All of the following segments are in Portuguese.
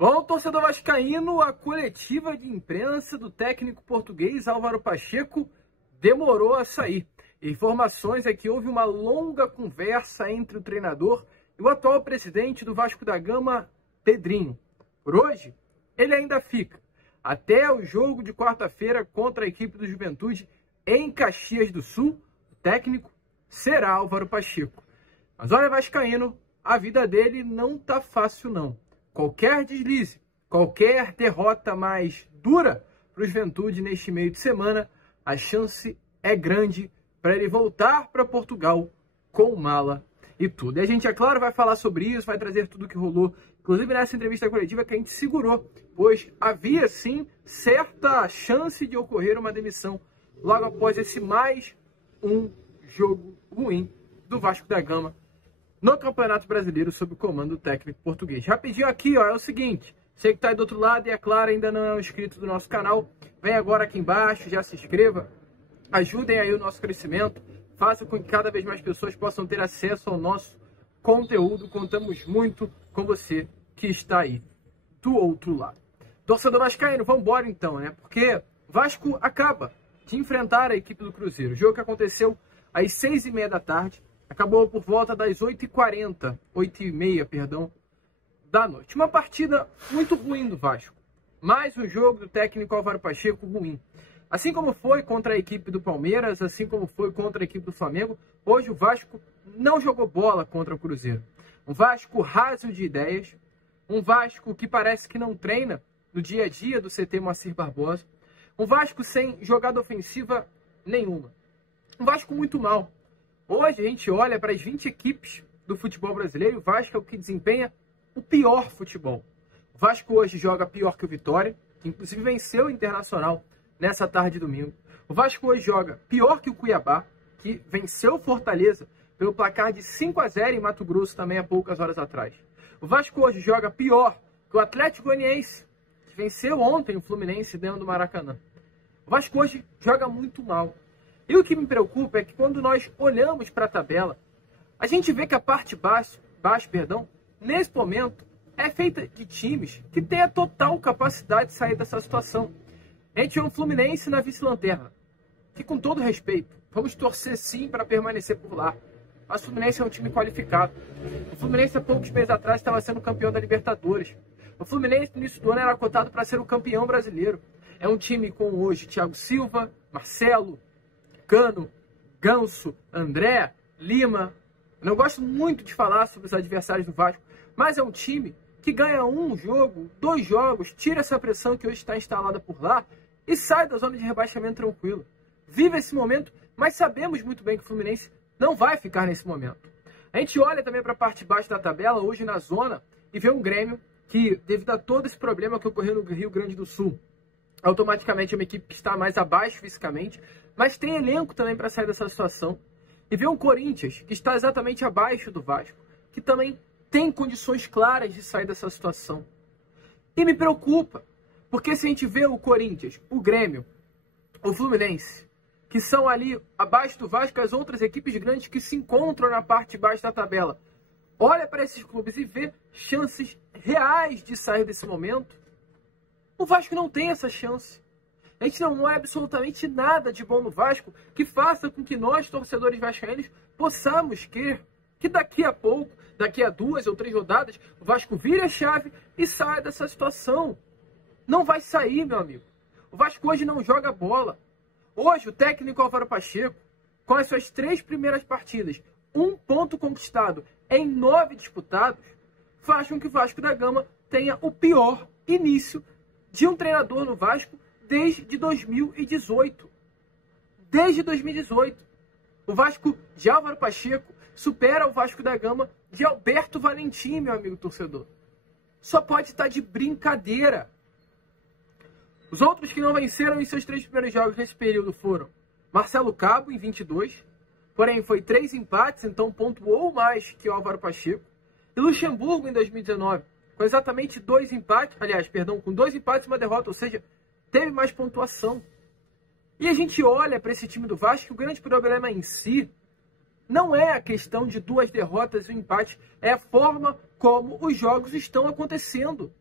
Bom, torcedor vascaíno, a coletiva de imprensa do técnico português Álvaro Pacheco demorou a sair. Informações é que houve uma longa conversa entre o treinador e o atual presidente do Vasco da Gama, Pedrinho. Por hoje, ele ainda fica até o jogo de quarta-feira contra a equipe do Juventude em Caxias do Sul. O técnico será Álvaro Pacheco. Mas olha, vascaíno, a vida dele não tá fácil não. Qualquer deslize, qualquer derrota mais dura para o Juventude neste meio de semana, a chance é grande para ele voltar para Portugal com mala e tudo. E a gente, é claro, vai falar sobre isso, vai trazer tudo o que rolou, inclusive nessa entrevista coletiva que a gente segurou, pois havia sim certa chance de ocorrer uma demissão logo após esse mais um jogo ruim do Vasco da Gama no Campeonato Brasileiro sob o comando do técnico português. Rapidinho aqui, ó, é o seguinte, você que está aí do outro lado e é claro, ainda não é inscrito do nosso canal, vem agora aqui embaixo, já se inscreva, ajudem aí o nosso crescimento, façam com que cada vez mais pessoas possam ter acesso ao nosso conteúdo. Contamos muito com você que está aí do outro lado. Torcedor vascaíno, vamos embora então, né? Porque Vasco acaba de enfrentar a equipe do Cruzeiro. O jogo que aconteceu às 6h30 da tarde, acabou por volta das 8h30, perdão, da noite. Uma partida muito ruim do Vasco. Mais um jogo do técnico Álvaro Pacheco ruim. Assim como foi contra a equipe do Palmeiras, assim como foi contra a equipe do Flamengo, hoje o Vasco não jogou bola contra o Cruzeiro. Um Vasco raso de ideias, um Vasco que parece que não treina no dia a dia do CT Moacir Barbosa, um Vasco sem jogada ofensiva nenhuma. Um Vasco muito mal. Hoje a gente olha para as 20 equipes do futebol brasileiro e o Vasco é o que desempenha o pior futebol. O Vasco hoje joga pior que o Vitória, que inclusive venceu o Internacional nessa tarde de domingo. O Vasco hoje joga pior que o Cuiabá, que venceu o Fortaleza pelo placar de 5-0 em Mato Grosso também há poucas horas atrás. O Vasco hoje joga pior que o Atlético Goianiense, que venceu ontem o Fluminense dentro do Maracanã. O Vasco hoje joga muito mal. E o que me preocupa é que quando nós olhamos para a tabela, a gente vê que a parte baixa, nesse momento, é feita de times que têm a total capacidade de sair dessa situação. A gente vê um Fluminense na vice-lanterna, que com todo respeito, vamos torcer sim para permanecer por lá. Mas o Fluminense é um time qualificado. O Fluminense há poucos meses atrás estava sendo campeão da Libertadores. O Fluminense no início do ano era cotado para ser o campeão brasileiro. É um time com hoje Thiago Silva, Marcelo, Cano, Ganso, André, Lima. Eu não gosto muito de falar sobre os adversários do Vasco, mas é um time que ganha um jogo, 2 jogos, tira essa pressão que hoje está instalada por lá e sai da zona de rebaixamento tranquilo. Vive esse momento, mas sabemos muito bem que o Fluminense não vai ficar nesse momento. A gente olha também para a parte de baixo da tabela, hoje na zona, e vê um Grêmio que, devido a todo esse problema que ocorreu no Rio Grande do Sul, automaticamente é uma equipe que está mais abaixo fisicamente, mas tem elenco também para sair dessa situação. E vê um Corinthians que está exatamente abaixo do Vasco, que também tem condições claras de sair dessa situação. E me preocupa, porque se a gente vê o Corinthians, o Grêmio, o Fluminense, que são ali abaixo do Vasco, as outras equipes grandes que se encontram na parte de baixo da tabela, olha para esses clubes e vê chances reais de sair desse momento. O Vasco não tem essa chance. A gente não é absolutamente nada de bom no Vasco que faça com que nós, torcedores vascaínos, possamos crer que daqui a pouco, daqui a 2 ou 3 rodadas, o Vasco vire a chave e saia dessa situação. Não vai sair, meu amigo. O Vasco hoje não joga bola. Hoje, o técnico Álvaro Pacheco, com as suas 3 primeiras partidas, 1 ponto conquistado em 9 disputados, faz com que o Vasco da Gama tenha o pior início de um treinador no Vasco desde 2018. Desde 2018. O Vasco de Álvaro Pacheco supera o Vasco da Gama de Alberto Valentim, meu amigo torcedor. Só pode estar de brincadeira. Os outros que não venceram em seus 3 primeiros jogos nesse período foram Marcelo Cabo, em 22. Porém, foi 3 empates, então pontuou mais que o Álvaro Pacheco. E Luxemburgo, em 2019, com exatamente 2 empates, com 2 empates e 1 derrota, ou seja, teve mais pontuação. E a gente olha para esse time do Vasco, o grande problema em si não é a questão de 2 derrotas e um empate, é a forma como os jogos estão acontecendo.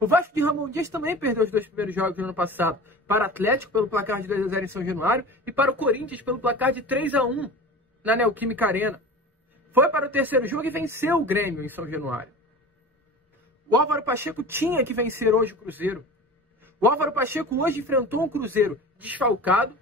O Vasco de Ramon Dias também perdeu os 2 primeiros jogos do ano passado. Para o Atlético pelo placar de 2-0 em São Januário e para o Corinthians pelo placar de 3-1 na Neoquímica Arena. Foi para o terceiro jogo e venceu o Grêmio em São Januário. O Álvaro Pacheco tinha que vencer hoje o Cruzeiro. O Álvaro Pacheco hoje enfrentou um Cruzeiro desfalcado,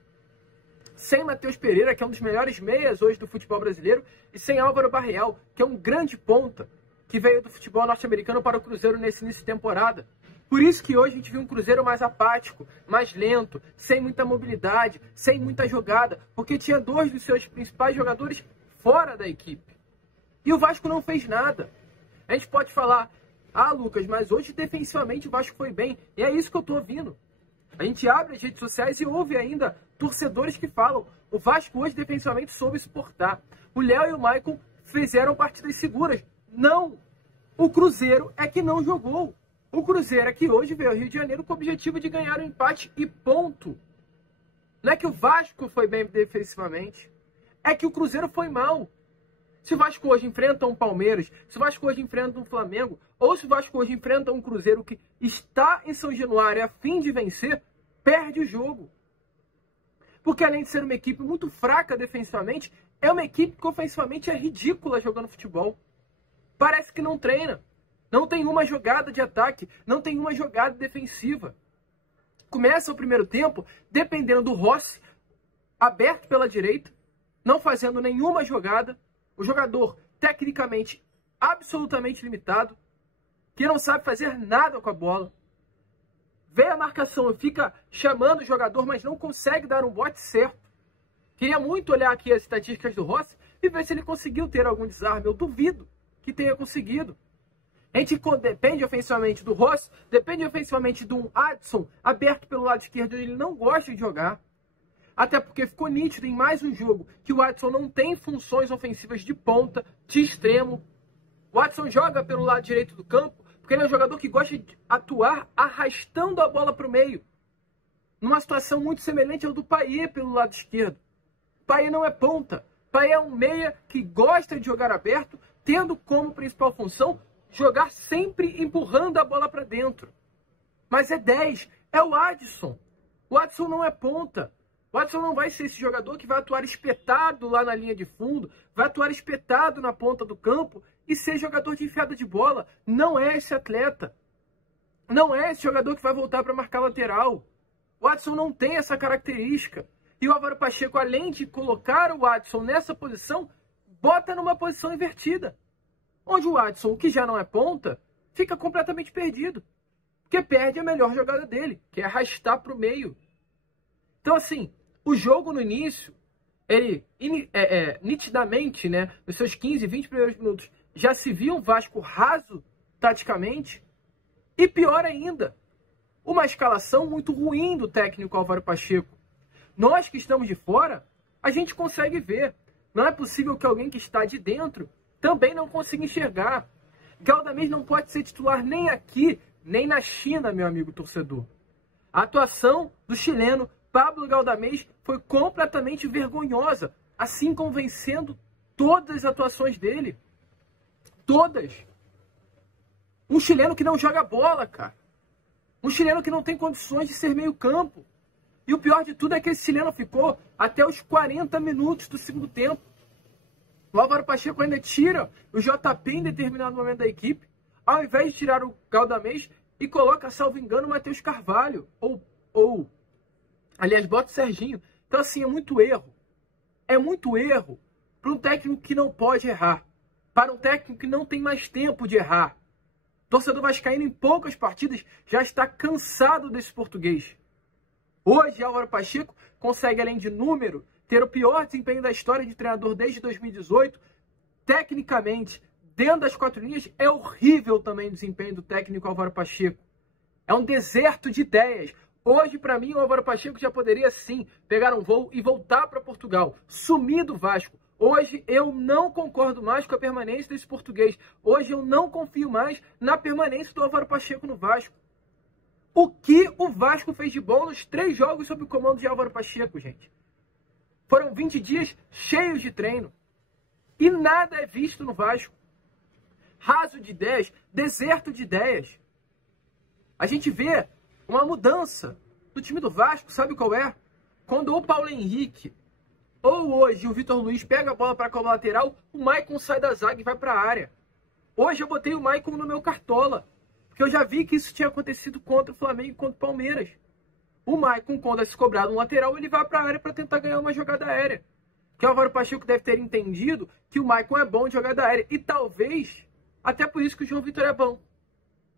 sem Matheus Pereira, que é um dos melhores meias hoje do futebol brasileiro, e sem Álvaro Barreal, que é um grande ponta que veio do futebol norte-americano para o Cruzeiro nesse início de temporada. Por isso que hoje a gente viu um Cruzeiro mais apático, mais lento, sem muita mobilidade, sem muita jogada, porque tinha 2 dos seus principais jogadores fora da equipe. E o Vasco não fez nada. A gente pode falar, Lucas, mas hoje defensivamente o Vasco foi bem. E é isso que eu tô ouvindo. A gente abre as redes sociais e ouve ainda torcedores que falam, o Vasco hoje defensivamente soube suportar. O Léo e o Maicon fizeram partidas seguras. Não! O Cruzeiro é que não jogou. O Cruzeiro é que hoje veio ao Rio de Janeiro com o objetivo de ganhar o empate e ponto. Não é que o Vasco foi bem defensivamente. É que o Cruzeiro foi mal. Se o Vasco hoje enfrenta um Palmeiras, se o Vasco hoje enfrenta um Flamengo, ou se o Vasco hoje enfrenta um Cruzeiro que está em São Januário a fim de vencer, perde o jogo. Porque além de ser uma equipe muito fraca defensivamente, é uma equipe que ofensivamente é ridícula jogando futebol. Parece que não treina. Não tem uma jogada de ataque, não tem uma jogada defensiva. Começa o primeiro tempo dependendo do Rossi, aberto pela direita, não fazendo nenhuma jogada. O jogador tecnicamente absolutamente limitado, que não sabe fazer nada com a bola. Vê a marcação e fica chamando o jogador, mas não consegue dar um bote certo. Queria muito olhar aqui as estatísticas do Rossi e ver se ele conseguiu ter algum desarme. Eu duvido que tenha conseguido. A gente depende ofensivamente do Rossi, depende ofensivamente do Adson, aberto pelo lado esquerdo, ele não gosta de jogar. Até porque ficou nítido em mais um jogo que o Adson não tem funções ofensivas de ponta, de extremo. O Adson joga pelo lado direito do campo porque ele é um jogador que gosta de atuar arrastando a bola para o meio. Numa situação muito semelhante ao do Payet pelo lado esquerdo. Payet não é ponta. Payet é um meia que gosta de jogar aberto, tendo como principal função jogar sempre empurrando a bola para dentro. Mas é 10, é o Adson. O Adson não é ponta. O Adson não vai ser esse jogador que vai atuar espetado lá na linha de fundo, vai atuar espetado na ponta do campo e ser jogador de enfiada de bola. Não é esse atleta. Não é esse jogador que vai voltar para marcar lateral. O Adson não tem essa característica. E o Álvaro Pacheco, além de colocar o Adson nessa posição, bota numa posição invertida. Onde o Adson, que já não é ponta, fica completamente perdido. Porque perde a melhor jogada dele, que é arrastar para o meio. Então, assim, o jogo no início, ele nitidamente, né, nos seus 15, 20 primeiros minutos, já se viu um Vasco raso, taticamente. E pior ainda, uma escalação muito ruim do técnico Álvaro Pacheco. Nós que estamos de fora, a gente consegue ver. Não é possível que alguém que está de dentro também não consiga enxergar. Galdamés não pode ser titular nem aqui, nem na China, meu amigo torcedor. A atuação do chileno Pablo Galdamés foi completamente vergonhosa, assim como vencendo todas as atuações dele. Todas. Um chileno que não joga bola, cara. Um chileno que não tem condições de ser meio campo. E o pior de tudo é que esse chileno ficou até os 40 minutos do segundo tempo. O Álvaro Pacheco ainda tira o JP em determinado momento da equipe, ao invés de tirar o Galdamés, e coloca, salvo engano, o Matheus Carvalho. Aliás, bota o Serginho. Então, assim, é muito erro. É muito erro para um técnico que não pode errar. Para um técnico que não tem mais tempo de errar. O torcedor vascaíno, em poucas partidas, já está cansado desse português. Hoje, Álvaro Pacheco consegue, além de número, ter o pior desempenho da história de treinador desde 2018. Tecnicamente, dentro das 4 linhas, é horrível também o desempenho do técnico Álvaro Pacheco. É um deserto de ideias. Hoje, para mim, o Álvaro Pacheco já poderia, sim, pegar um voo e voltar para Portugal. Sumir do Vasco. Hoje, eu não concordo mais com a permanência desse português. Hoje, eu não confio mais na permanência do Álvaro Pacheco no Vasco. O que o Vasco fez de bom nos 3 jogos sob o comando de Álvaro Pacheco, gente? Foram 20 dias cheios de treino. E nada é visto no Vasco. Raso de ideias, deserto de ideias. A gente vê uma mudança do time do Vasco, sabe qual é? Quando o Paulo Henrique ou hoje o Vitor Luiz pega a bola para a lateral, o Maicon sai da zaga e vai para a área. Hoje eu botei o Maicon no meu cartola, porque eu já vi que isso tinha acontecido contra o Flamengo e contra o Palmeiras. O Maicon, quando é se cobrado um lateral, ele vai para a área para tentar ganhar uma jogada aérea. Que o Álvaro Pacheco deve ter entendido que o Maicon é bom de jogada aérea. E talvez, até por isso que o João Vitor é bom.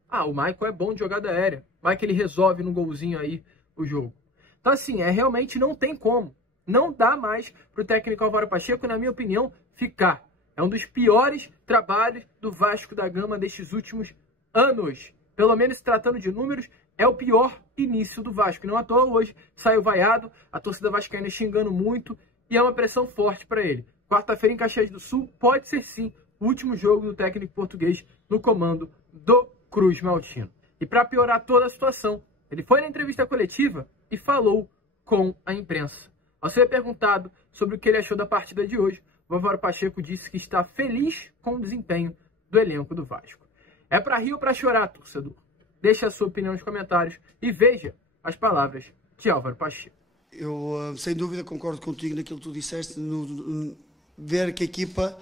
Ah, o Maicon é bom de jogada aérea. Vai que ele resolve no golzinho aí o jogo. Então assim, realmente não tem como. Não dá mais para o técnico Álvaro Pacheco, na minha opinião, ficar. É um dos piores trabalhos do Vasco da Gama destes últimos anos. Pelo menos se tratando de números, é o pior início do Vasco. Não à toa hoje saiu vaiado, a torcida vascaína xingando muito e é uma pressão forte para ele. Quarta-feira em Caxias do Sul pode ser sim o último jogo do técnico português no comando do Cruz Maltino. E para piorar toda a situação, ele foi na entrevista coletiva e falou com a imprensa. Ao ser perguntado sobre o que ele achou da partida de hoje, o Álvaro Pacheco disse que está feliz com o desempenho do elenco do Vasco. É para rir ou para chorar, torcedor? Deixe a sua opinião nos comentários e veja as palavras de Álvaro Pacheco. Eu, sem dúvida, concordo contigo naquilo que tu disseste, ver que a equipa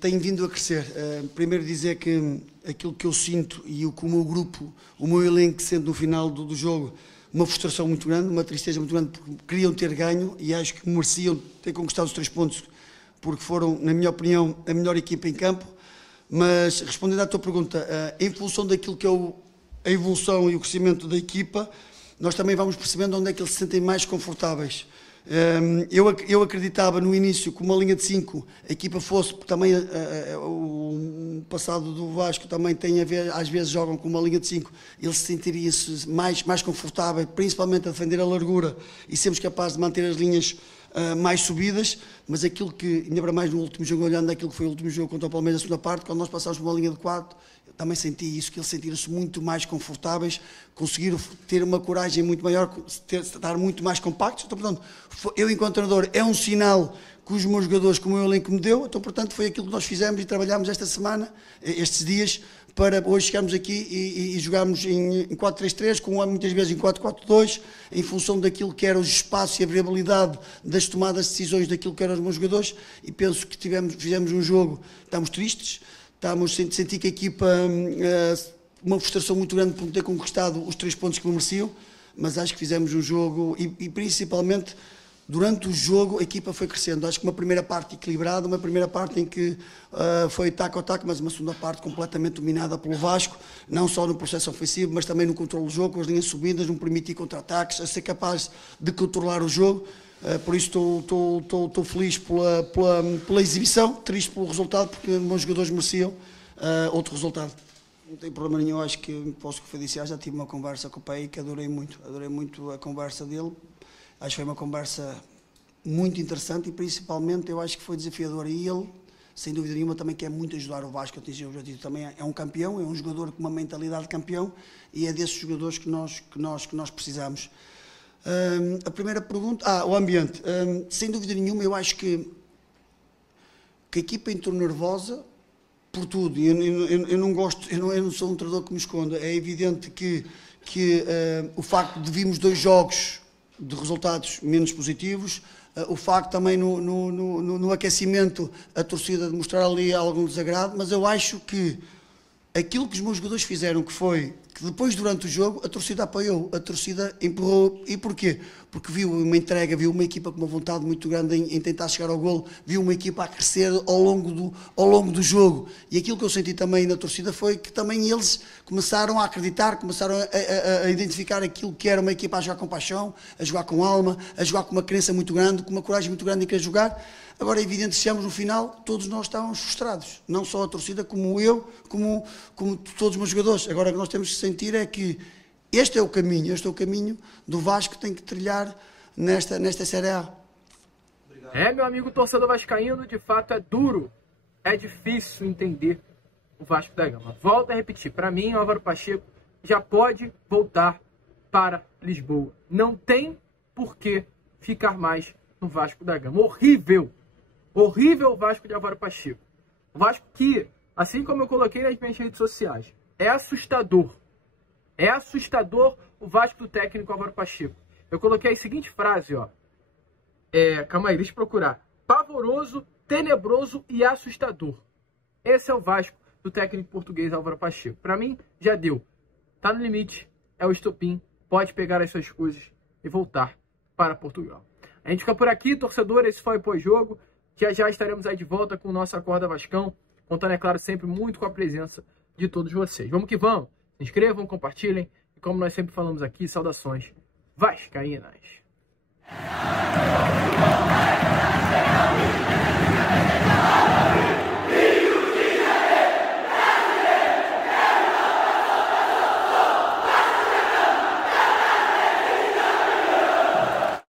tem vindo a crescer. Primeiro dizer que aquilo que eu sinto e o que o meu grupo, o meu elenco sente no final do jogo, uma frustração muito grande, uma tristeza muito grande, porque queriam ter ganho e acho que mereciam ter conquistado os 3 pontos, porque foram, na minha opinião, a melhor equipa em campo. Mas, respondendo à tua pergunta, em função daquilo que é a evolução e o crescimento da equipa, nós também vamos percebendo onde é que eles se sentem mais confortáveis. Eu acreditava no início que uma linha de 5 a equipa fosse, porque também o passado do Vasco também tem a ver, às vezes jogam com uma linha de 5, eles se sentiriam-se mais confortáveis, principalmente a defender a largura e sermos capazes de manter as linhas mais subidas, mas aquilo que, ainda para mais no último jogo, olhando aquilo que foi o último jogo contra o Palmeiras, a segunda parte, quando nós passámos por uma linha de 4, eu também senti isso, que eles sentiram-se muito mais confortáveis, conseguiram ter uma coragem muito maior, estar muito mais compactos. Então, portanto, eu, enquanto treinador, é um sinal que os meus jogadores, como o meu elenco me deu, então, portanto, foi aquilo que nós fizemos e trabalhámos esta semana, estes dias, para hoje chegarmos aqui e jogarmos em 4-3-3, com muitas vezes em 4-4-2, em função daquilo que era o espaço e a variabilidade das tomadas de decisões daquilo que eram os meus jogadores, e penso que fizemos um jogo, estamos tristes, senti que a equipa, uma frustração muito grande por não ter conquistado os 3 pontos que mereciam, mas acho que fizemos um jogo, e principalmente durante o jogo a equipa foi crescendo. Acho que uma primeira parte equilibrada, uma primeira parte em que foi taco a taco, mas uma segunda parte completamente dominada pelo Vasco, não só no processo ofensivo, mas também no controle do jogo, com as linhas subidas, não permitir contra-ataques, a ser capaz de controlar o jogo. Por isso estou feliz pela exibição, triste pelo resultado, porque os meus jogadores mereciam outro resultado. Não tem problema nenhum, acho que posso confidenciar, já tive uma conversa com o pai que adorei muito a conversa dele. Acho que foi uma conversa muito interessante e principalmente eu acho que foi desafiadora, e ele, sem dúvida nenhuma, também quer muito ajudar o Vasco a atingir o objetivo. Também é um campeão, é um jogador com uma mentalidade de campeão e é desses jogadores que nós precisamos. A primeira pergunta, o ambiente. Sem dúvida nenhuma, eu acho que a equipa entrou nervosa por tudo. Eu não gosto, eu não sou um treinador que me esconda. É evidente que o facto de virmos 2 jogos de resultados menos positivos, o facto também no aquecimento a torcida de mostrar ali algum desagrado, mas eu acho que aquilo que os meus jogadores fizeram, que foi que depois, durante o jogo, a torcida apoiou, a torcida empurrou. E porquê? Porque viu uma entrega, viu uma equipa com uma vontade muito grande em tentar chegar ao golo, viu uma equipa a crescer ao longo do jogo. E aquilo que eu senti também na torcida foi que também eles começaram a acreditar, começaram a identificar aquilo que era uma equipa a jogar com paixão, a jogar com alma, a jogar com uma crença muito grande, com uma coragem muito grande em querer jogar. Agora é evidente que chegamos no final, todos nós estávamos frustrados, não só a torcida, como eu, como todos os meus jogadores. Agora o que nós temos que sentir é que este é o caminho do Vasco que tem que trilhar nesta Série A. Obrigado. Meu amigo torcedor vascaíno, de fato é duro, é difícil entender o Vasco da Gama. Volto a repetir, para mim o Álvaro Pacheco já pode voltar para Lisboa. Não tem por que ficar mais no Vasco da Gama. Horrível o Vasco de Álvaro Pacheco. O Vasco que, assim como eu coloquei nas minhas redes sociais, é assustador. É assustador o Vasco do técnico Álvaro Pacheco. Eu coloquei a seguinte frase, ó. Calma aí, deixa eu procurar. Pavoroso, tenebroso e assustador. Esse é o Vasco do técnico português Álvaro Pacheco. Para mim, já deu. Tá no limite, é o estopim. Pode pegar as suas coisas e voltar para Portugal. A gente fica por aqui, torcedor. Esse foi o pós-jogo. Já estaremos aí de volta com o nosso Acorda Vascão. Contando, é claro, sempre muito com a presença de todos vocês. Vamos que vamos. Se inscrevam, compartilhem. E como nós sempre falamos aqui, saudações vascaínas.